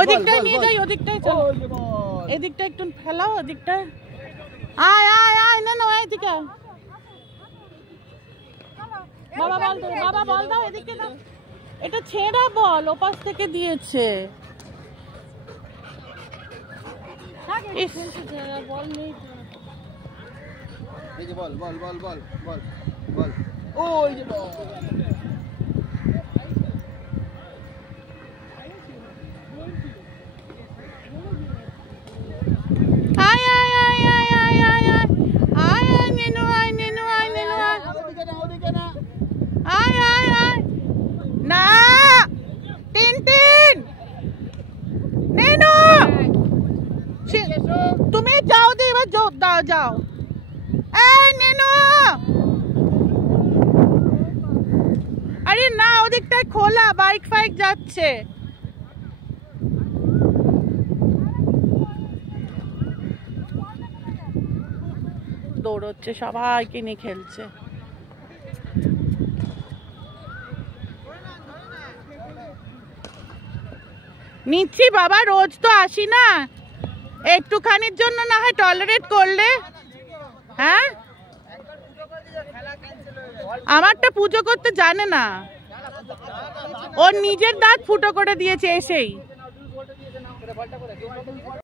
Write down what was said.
ওদিকটায় নিয়ে যাই, ওদিকটায় চলো, এদিকটা একটু ফেলাও, ওদিকটায় আয় আয় আয়, না না এদিকে বাবা বল, বাবা বল দাও, এদিকে দাও, এটা ছেঁড়া বল, ওপাশ থেকে দিয়েছে। বল নেই, এই যে বল বল বল বল বল বল, ওই যে বল। আয় আয় আয় আয় আয় আয় আয় আয় নেনু, আয় নেনু, আয় নেনু, আয় আয় আয়, না টিনটিন নেনু, তুমি যাও দে, এবার দাও যাও, এই নেনু, আরে না ওদিকটায় খোলা, বাইক ফাইক যাচ্ছে। দৌড়চ্ছে, সবাইকে নিয়ে খেলছে। নিচ্ছি বাবা, রোজ তো আসি না, একটুখানির জন্য না হয় টলারেট করলে। হ্যাঁ, আমারটা পুজো করতে জানে না, ওর নিজের দাঁত ফুটো করে দিয়েছে এসেই।